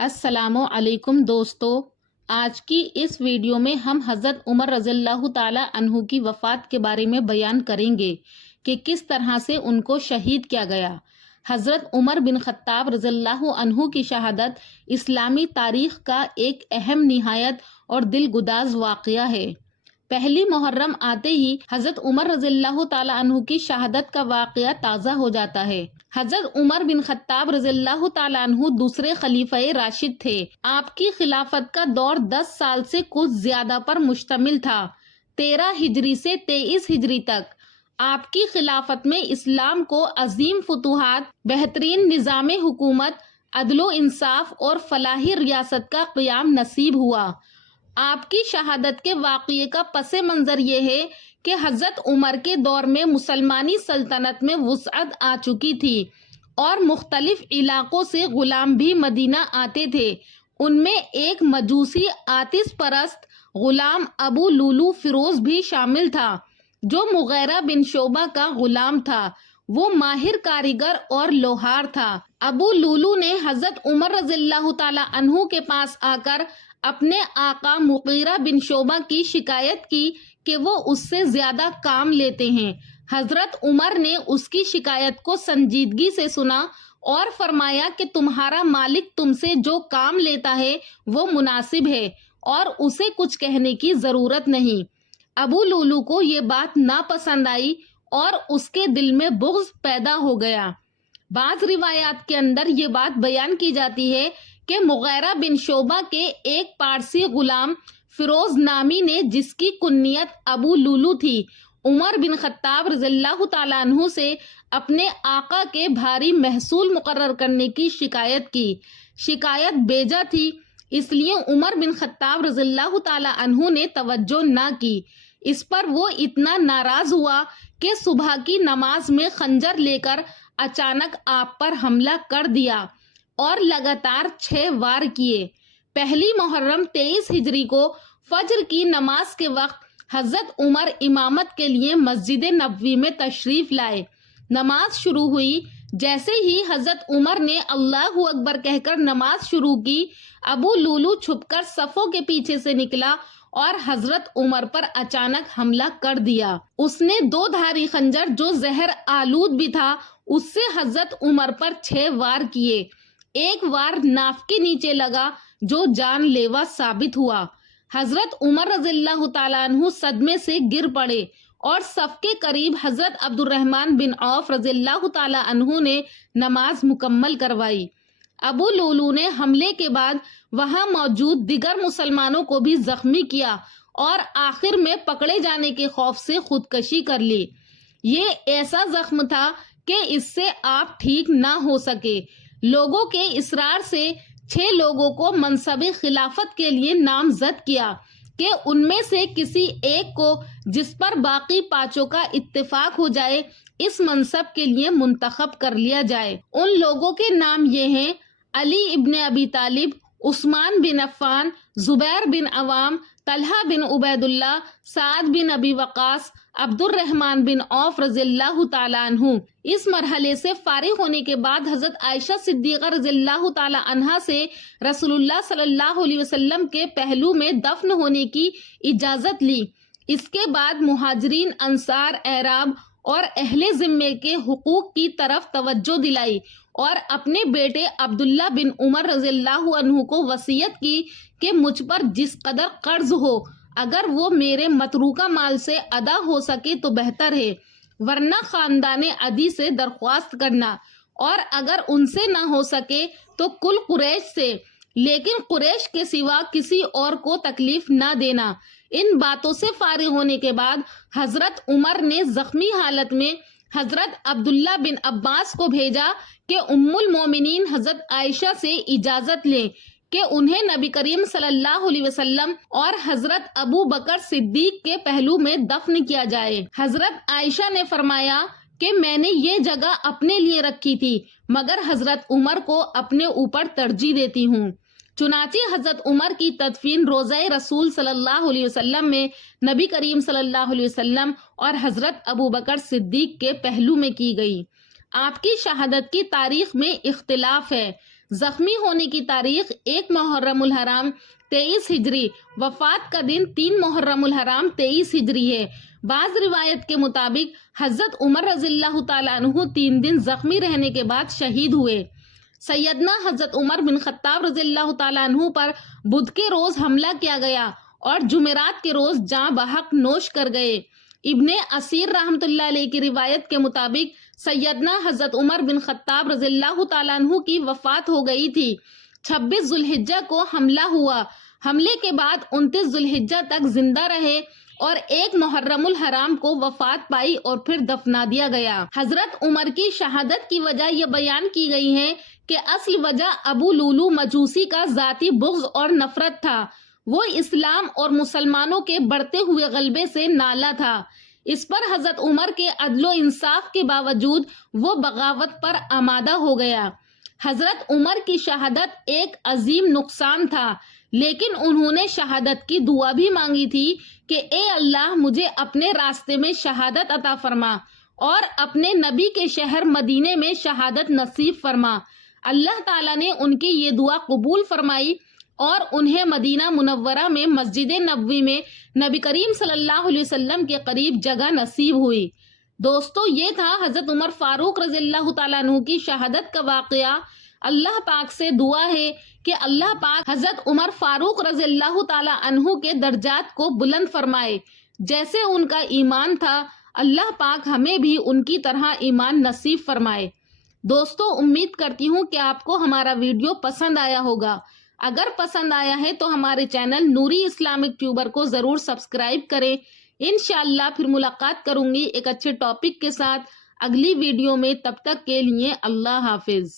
السلام علیکم دوستو، آج کی اس ویڈیو میں ہم حضرت عمر رضی اللہ تعالی عنہ کی وفات کے بارے میں بیان کریں گے کہ کس طرح سے ان کو شہید کیا گیا۔ حضرت عمر بن خطاب رضی اللہ عنہ کی شہادت اسلامی تاریخ کا ایک اہم نہایت اور دل گداز واقعہ ہے۔ پہلی محرم آتے ہی حضرت عمر رضی اللہ تعالی عنہ کی شہادت کا واقعہ تازہ ہو جاتا ہے۔ حضرت عمر بن خطاب رضی اللہ تعالی عنہ دوسرے خلیفہ راشد تھے۔ آپ کی خلافت کا دور 10 سال سے کچھ زیادہ پر مشتمل تھا، 13 ہجری سے 23 ہجری تک۔ آپ کی خلافت میں اسلام کو عظیم فتوحات، بہترین نظام حکومت، عدل و انصاف اور فلاحی ریاست کا قیام نصیب ہوا۔ آپ کی شہادت کے واقعے کا پس منظر یہ ہے کہ حضرت عمر کے دور میں مسلمانی سلطنت میں وسعت آ چکی تھی اور مختلف علاقوں سے غلام بھی مدینہ آتے تھے۔ ان میں ایک مجوسی آتش پرست غلام ابو لولو فیروز بھی شامل تھا، جو مغیرہ بن شعبہ کا غلام تھا۔ وہ ماہر کاریگر اور لوہار تھا۔ ابو لولو نے حضرت عمر رضی اللہ تعالی عنہ کے پاس آ کر اپنے آقا مغیرہ بن شعبہ کی شکایت کی کہ وہ اس سے زیادہ کام لیتے ہیں۔ حضرت عمر نے اس کی شکایت کو سنجیدگی سے سنا اور فرمایا کہ تمہارا مالک تم سے جو کام لیتا ہے وہ مناسب ہے اور اسے کچھ کہنے کی ضرورت نہیں۔ ابو لولو کو یہ بات ناپسند آئی اور اس کے دل میں بغض پیدا ہو گیا۔ بعض روایات کے اندر یہ بات بیان کی جاتی ہے کہ مغیرہ بن شعبہ کے ایک پارسی غلام فیروز نامی نے، جس کی کنیت ابو لولو تھی، عمر بن خطاب رضی اللہ تعالیٰ عنہ سے اپنے آقا کے بھاری محصول مقرر کرنے کی شکایت کی۔ شکایت بیجا تھی، اس لیے عمر بن خطاب رضی اللہ تعالیٰ عنہ نے توجہ نہ کی۔ اس پر وہ اتنا ناراض ہوا کہ صبح کی نماز میں خنجر لے کر اچانک آپ پر حملہ کر دیا اور لگاتار 6 وار کیے۔ پہلی محرم 23 ہجری کو فجر کی نماز کے وقت حضرت عمر امامت کے لیے مسجد نبوی میں تشریف لائے۔ نماز شروع ہوئی۔ جیسے ہی حضرت عمر نے اللہ اکبر کہہ کر نماز شروع کی، ابو لولو چھپ کر صفوں کے پیچھے سے نکلا اور حضرت عمر پر اچانک حملہ کر دیا۔ اس نے 2 دھاری خنجر جو زہر آلود بھی تھا، اس سے حضرت عمر پر 6 وار کیے۔ ایک وار ناف کے نیچے لگا جو جان لیوا ثابت ہوا۔ حضرت عمر رضی اللہ تعالیٰ عنہ صدمے سے گر پڑے اور صف کے قریب حضرت عبد الرحمن بن عوف رضی اللہ تعالیٰ عنہ نے نماز مکمل کروائی۔ ابو لولو نے حملے کے بعد وہاں موجود دیگر مسلمانوں کو بھی زخمی کیا اور آخر میں پکڑے جانے کے خوف سے خودکشی کر لی۔ یہ ایسا زخم تھا کہ اس سے آپ ٹھیک نہ ہو سکے۔ لوگوں کے اصرار سے 6 لوگوں کو منصب خلافت کے لیے نامزد کیا کہ ان میں سے کسی ایک کو، جس پر باقی 5 کا اتفاق ہو جائے، اس منصب کے لیے منتخب کر لیا جائے۔ ان لوگوں کے نام یہ ہیں: علی ابن ابی طالب، عثمان بن عفان، زبیر بن عوام، طلحہ بن عبید اللہ، سعد بن ابی وقاص، عبد الرحمن بن عوف رضی اللہ تعالیٰ عنہ۔ اس مرحلے سے فارغ ہونے کے بعد حضرت عائشہ صدیقہ رضی اللہ تعالیٰ عنہا سے رسول اللہ صلی اللہ علیہ وسلم کے پہلو میں دفن ہونے کی اجازت لی۔ اس کے بعد مہاجرین، انصار، اعراب اور اہل ذمے کے حقوق کی طرف توجہ دلائی اور اپنے بیٹے عبداللہ بن عمر رضی اللہ عنہ کو وصیت کی کہ مجھ پر جس قدر قرض ہو، اگر وہ میرے متروکہ مال سے ادا ہو سکے تو بہتر ہے، ورنہ خاندان عدی سے درخواست کرنا، اور اگر ان سے نہ ہو سکے تو کل قریش سے، لیکن قریش کے سوا کسی اور کو تکلیف نہ دینا۔ ان باتوں سے فارغ ہونے کے بعد حضرت عمر نے زخمی حالت میں حضرت عبداللہ بن عباس کو بھیجا کہ ام المومنین حضرت عائشہ سے اجازت لیں کہ انہیں نبی کریم صلی اللہ علیہ وسلم اور حضرت ابو بکر صدیق کے پہلو میں دفن کیا جائے۔ حضرت عائشہ نے فرمایا کہ میں نے یہ جگہ اپنے لیے رکھی تھی، مگر حضرت عمر کو اپنے اوپر ترجیح دیتی ہوں۔ چنانچہ حضرت عمر کی تدفین روضہ رسول صلی اللہ علیہ وسلم میں نبی کریم صلی اللہ علیہ وسلم اور حضرت ابو بکر صدیق کے پہلو میں کی گئی۔ آپ کی شہادت کی تاریخ میں اختلاف ہے۔ زخمی ہونے کی تاریخ 1 محرم الحرام 23 ہجری، وفات کا دن 3 محرم الحرام 23 ہجری ہے۔ بعض روایت کے مطابق حضرت عمر رضی اللہ تعالیٰ عنہ 3 دن زخمی رہنے کے بعد شہید ہوئے۔ سیدنا حضرت عمر بن خطاب رضی اللہ تعالیٰ عنہ پر بدھ کے روز حملہ کیا گیا اور جمعرات کے روز جاں بحق نوش کر گئے۔ ابن اسیر رحمۃ اللہ علیہ کی روایت کے مطابق سیدنا حضرت عمر بن خطاب رضی اللہ تعالیٰ عنہ کی وفات ہو گئی تھی۔ 26 ذوالحجہ کو حملہ ہوا۔ حملے کے بعد 29 ذوالحجہ تک زندہ رہے اور 1 محرم الحرام کو وفات پائی اور پھر دفنا دیا گیا۔ حضرت عمر کی شہادت کی وجہ یہ بیان کی گئی ہے کہ اصل وجہ ابو لولو مجوسی کا ذاتی بغض اور نفرت تھا۔ وہ اسلام اور مسلمانوں کے بڑھتے ہوئے غلبے سے نالا تھا۔ اس پر حضرت عمر کے عدل و انصاف کے باوجود وہ بغاوت پر آمادہ ہو گیا۔ حضرت عمر کی شہادت ایک عظیم نقصان تھا، لیکن انہوں نے شہادت کی دعا بھی مانگی تھی کہ اے اللہ مجھے اپنے راستے میں شہادت عطا فرما اور اپنے نبی کے شہر مدینے میں شہادت نصیب فرما۔ اللہ تعالیٰ نے ان کی یہ دعا قبول فرمائی اور انہیں مدینہ منورہ میں مسجد نبوی میں نبی کریم صلی اللہ علیہ وسلم کے قریب جگہ نصیب ہوئی۔ دوستو، یہ تھا حضرت عمر فاروق رضی اللہ تعالیٰ عنہ کی شہادت کا واقعہ۔ اللہ پاک سے دعا ہے کہ اللہ پاک حضرت عمر فاروق رضی اللہ تعالیٰ عنہ کے درجات کو بلند فرمائے۔ جیسے ان کا ایمان تھا، اللہ پاک ہمیں بھی ان کی طرح ایمان نصیب فرمائے۔ دوستو، امید کرتی ہوں کہ آپ کو ہمارا ویڈیو پسند آیا ہوگا۔ اگر پسند آیا ہے تو ہمارے چینل نوری اسلامک ٹیوبر کو ضرور سبسکرائب کریں۔ انشاءاللہ پھر ملاقات کروں گی ایک اچھے ٹاپک کے ساتھ اگلی ویڈیو میں۔ تب تک کے لیے اللہ حافظ۔